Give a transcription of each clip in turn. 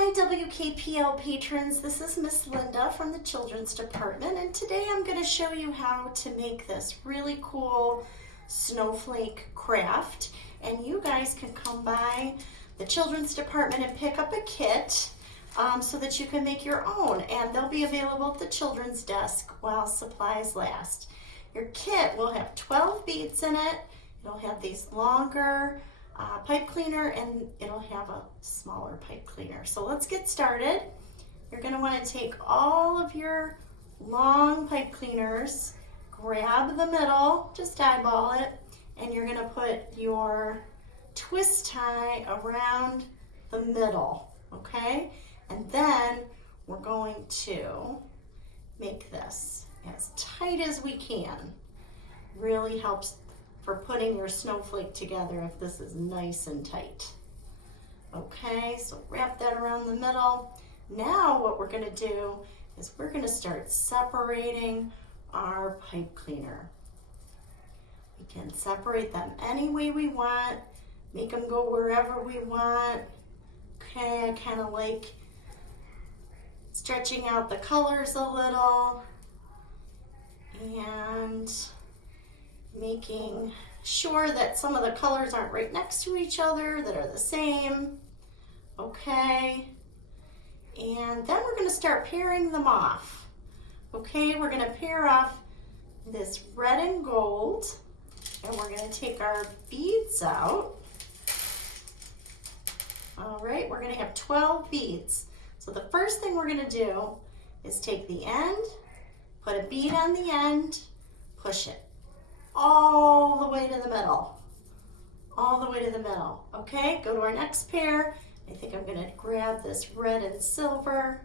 Hi WKPL patrons, this is Miss Linda from the Children's Department, and today I'm going to show you how to make this really cool snowflake craft. And you guys can come by the Children's Department and pick up a kit so that you can make your own, and they'll be available at the children's desk while supplies last. Your kit will have 12 beads in it. It'll have these longer pipe cleaner, and it'll have a smaller pipe cleaner. So let's get started. You're going to want to take all of your long pipe cleaners, grab the middle, just eyeball it, and you're going to put your twist tie around the middle, okay? And then we're going to make this as tight as we can. Really helps for putting your snowflake together if this is nice and tight. Okay, so wrap that around the middle. Now what we're going to do is we're going to start separating our pipe cleaner. We can separate them any way we want, make them go wherever we want. Okay, I kind of like stretching out the colors a little and making sure that some of the colors aren't right next to each other, that are the same. Okay, and then we're going to start pairing them off. Okay, we're going to pair off this red and gold, and we're going to take our beads out. All right, we're going to have 12 beads. So the first thing we're going to do is take the end, put a bead on the end, push it all the way to the middle, all the way to the middle. Okay, go to our next pair. I think I'm going to grab this red and silver.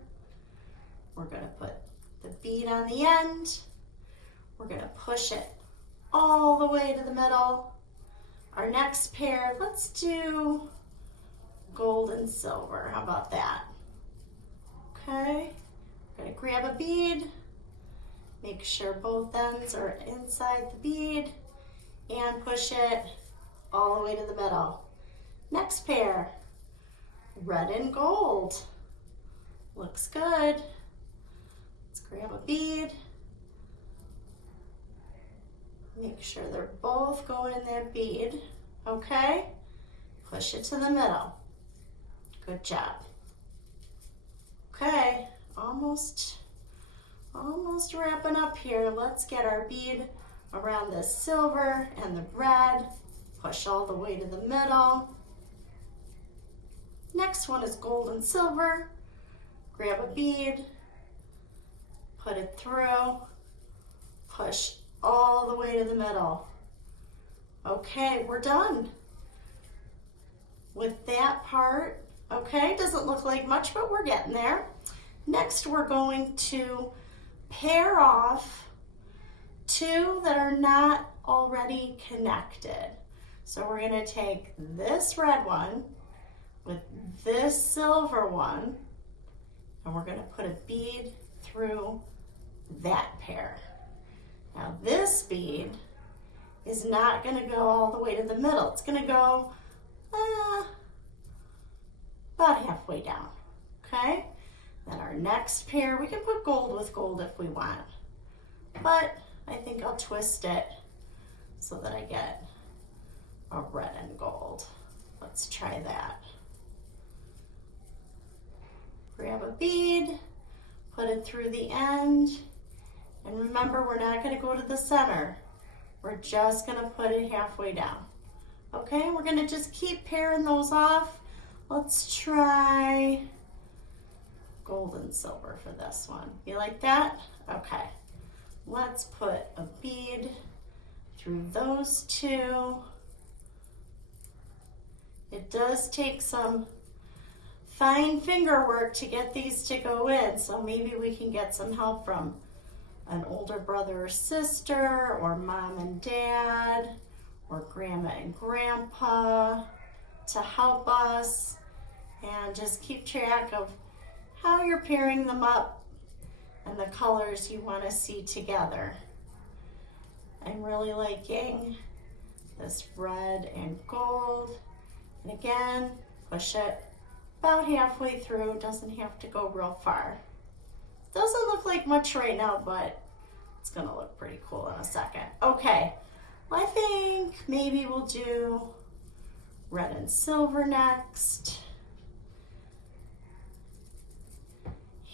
We're going to put the bead on the end. We're going to push it all the way to the middle. Our next pair, let's do gold and silver. How about that? Okay, we're going to grab a bead. Make sure both ends are inside the bead and push it all the way to the middle. Next pair, red and gold. Looks good. Let's grab a bead. Make sure they're both going in that bead. Okay, push it to the middle. Good job. Okay, almost wrapping up here. Let's get our bead around the silver and the red. Push all the way to the middle. Next one is gold and silver. Grab a bead, put it through, push all the way to the middle. Okay, we're done with that part. Okay, doesn't look like much, but we're getting there. Next, we're going to pair off two that are not already connected. So we're going to take this red one with this silver one, and we're going to put a bead through that pair. Now this bead is not going to go all the way to the middle. It's going to go about halfway down. Okay? Then our next pair, we can put gold with gold if we want, but I think I'll twist it so that I get a red and gold. Let's try that. Grab a bead, put it through the end, and remember, we're not going to go to the center. We're just going to put it halfway down. Okay, we're going to just keep pairing those off. Let's try gold and silver for this one. You like that? Okay. Let's put a bead through those two. It does take some fine finger work to get these to go in, so maybe we can get some help from an older brother or sister, or mom and dad, or grandma and grandpa to help us, and just keep track of how you're pairing them up and the colors you want to see together. I'm really liking this red and gold. And again, push it about halfway through, doesn't have to go real far. Doesn't look like much right now, but it's gonna look pretty cool in a second. Okay, well, I think maybe we'll do red and silver next.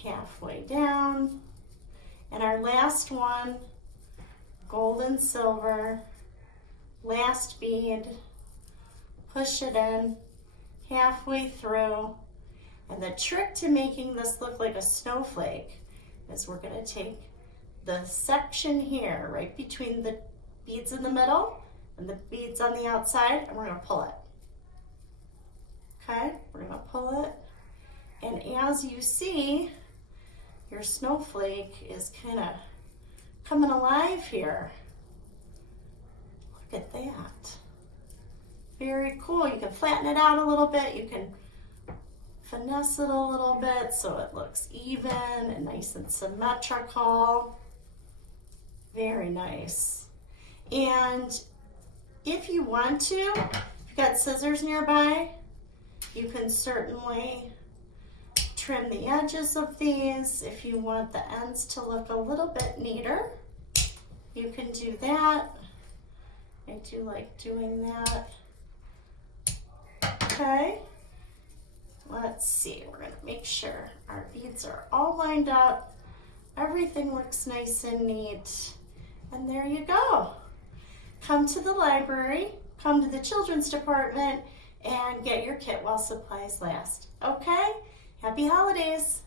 Halfway down. And our last one, gold and silver, last bead, push it in halfway through. And the trick to making this look like a snowflake is we're going to take the section here, right between the beads in the middle and the beads on the outside, and we're going to pull it. Okay, we're going to pull it. And as you see, your snowflake is kind of coming alive here. Look at that. Very cool. You can flatten it out a little bit. You can finesse it a little bit so it looks even and nice and symmetrical. Very nice. And if you want to, if you've got scissors nearby, you can certainly trim the edges of these. If you want the ends to look a little bit neater, you can do that. I do like doing that. Okay, let's see, we're gonna make sure our beads are all lined up. Everything looks nice and neat. And there you go. Come to the library, come to the children's department, and get your kit while supplies last. Okay, happy holidays.